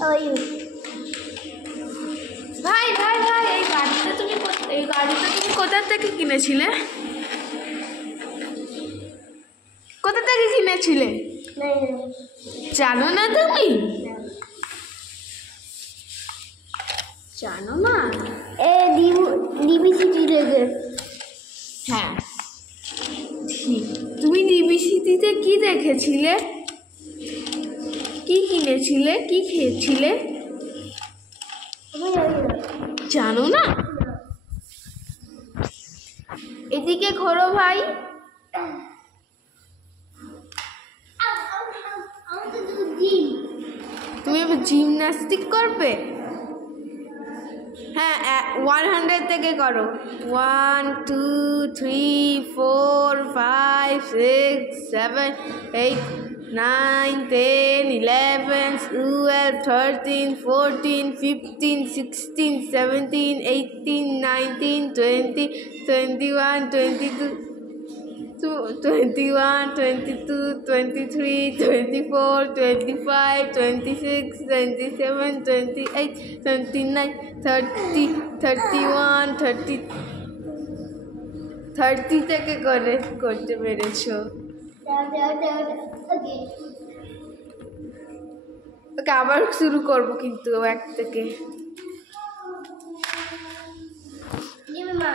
ভাই ভাই ভাই, এই গাড়িটা তুমি কোথা থেকে কিনেছিলে? কোথা থেকে কিনেছিলে জানো না তুমি? জানো না? ডিবিসিটি থেকে। হ্যাঁ ঠিক। তুমি ডিবিসিটিতে কি দেখেছিলে? কি কিনেছিলে? কি খেয়েছিলে? জানো না? এদিকে ঘোরো ভাই। তুমি এবার জিমন্যাস্টিক করবে? হ্যাঁ 100 থেকে করো। 1 2 3 4 5 6 7 8 9 10 11 12 13 14 15 16 17 18 19 20 21 22 21 22 23 24 25 26 27 28 29 30 31 30 থেকে করতে পেরেছো। ওকে আবার শুরু করবো কিন্তু 1 থেকে। মা